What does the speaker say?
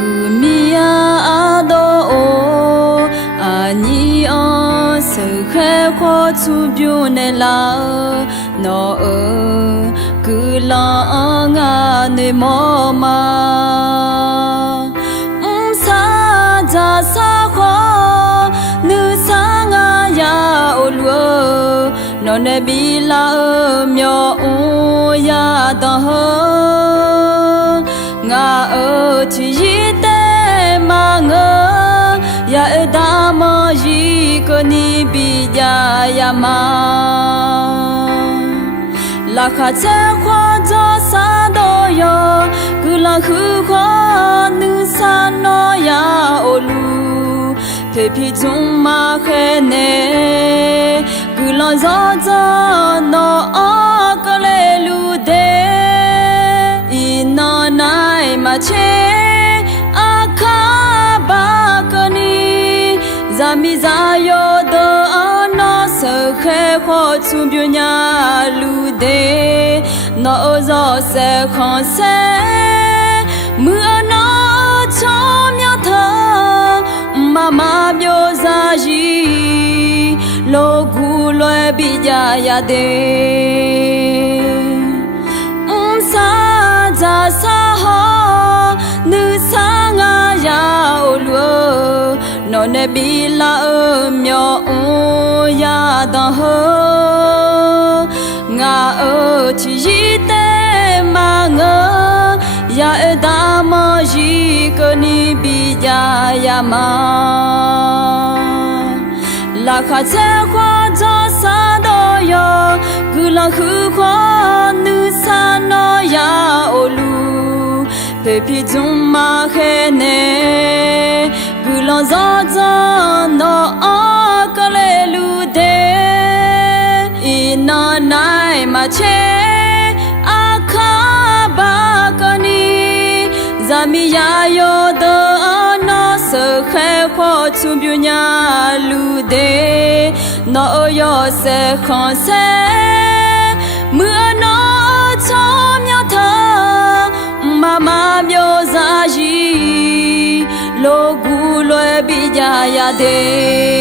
Kumia ado ani on se khe kho chu byu ne la no cứ lo nga ne mo ma sa ja sa kho nu sa nga ya o lo no ne bi la myo o ya da ho nga chi yi te ma nga ya da ma yi ko ni bi ya ma la kha che khwa jo sa do yo ku la khu khwa nu sa no ya o lu pe pi jung ma khe ne ku la zo zo no a ka le lu de I no nai ma che a kha ba ka ni za mi za yo do no se khe kho chu byu nya lu de no zo se khon se mu no cho mya tha ma byo za yi lo gu lo bi ya de sa ja sa ho nu sa nga ya o lo no ne bi la myo o ya da ho nga chi yi te ma nga ya da ma yi ko ni bi ya ma la kha che khwa jo sa do yo gu la khu khwa nu sa no ya o lu pe pi jung ma khe ne gu la zo zo no a ka le lu de I no nai ma che a kha ba ka ni za mi ya yo do no se khe kho chu byu nya lu de no yo se khon se mu no cho mya tha ma byo za yi lo gu lo bi ya de